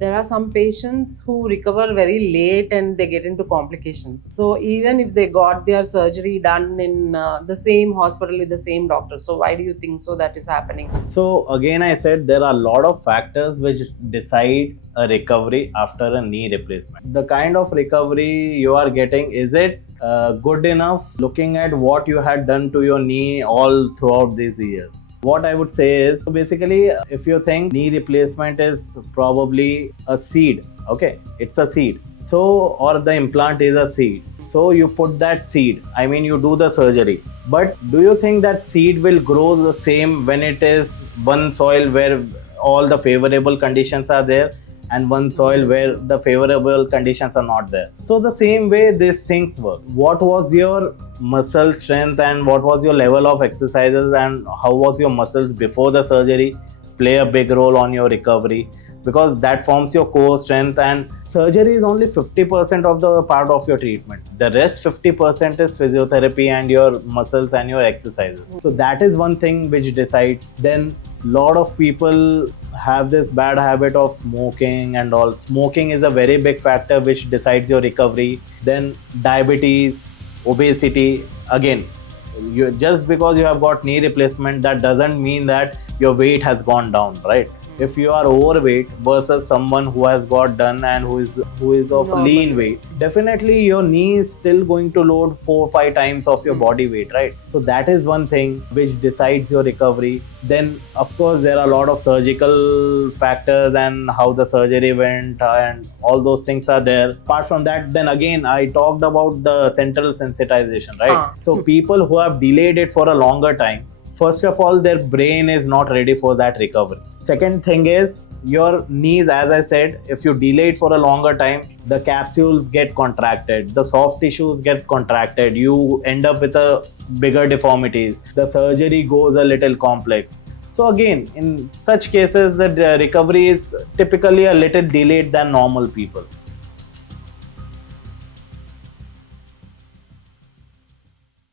There are some patients who recover very late and they get into complications. So even if they got their surgery done in the same hospital with the same doctor, so why do you think so that is happening? So again, I said there are a lot of factors which decide a recovery after a knee replacement. The kind of recovery you are getting, is it good enough looking at what you had done to your knee all throughout these years? What I would say is, basically, if you think knee replacement is probably a seed, okay, it's a seed. So, or the implant is a seed. So you put that seed, I mean, you do the surgery. But do you think that seed will grow the same when it is one soil where all the favorable conditions are there, and one soil where the favorable conditions are not there? So the same way these things work. What was your muscle strength and what was your level of exercises and how was your muscles before the surgery play a big role on your recovery, because that forms your core strength, and surgery is only 50% of the part of your treatment. The rest 50% is physiotherapy and your muscles and your exercises. So that is one thing which decides. Then lot of people have this bad habit of smoking and all. Smoking is a very big factor which decides your recovery. Then diabetes, obesity. Again, just because you have got knee replacement, that doesn't mean that your weight has gone down, right? If you are overweight versus someone who has got done and who is of Normal lean weight, definitely your knee is still going to load 4 or 5 times of your body weight, right? So that is one thing which decides your recovery. Then of course there are a lot of surgical factors and how the surgery went, and all those things are there. Apart from that, then again I talked about the central sensitization, right? So people who have delayed it for a longer time, first of all, their brain is not ready for that recovery. Second thing is, your knees, as I said, if you delay it for a longer time, the capsules get contracted, the soft tissues get contracted, you end up with a bigger deformities, the surgery goes a little complex. So again, in such cases, the recovery is typically a little delayed than normal people.